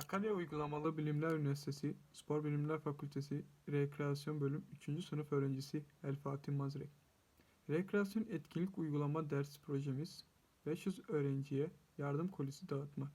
Sakarya Uygulamalı Bilimler Üniversitesi Spor Bilimler Fakültesi Rekreasyon Bölüm 3. sınıf öğrencisi El Fatih Mazrek. Rekreasyon etkinlik uygulama ders projemiz 500 öğrenciye yardım kolisi dağıtma.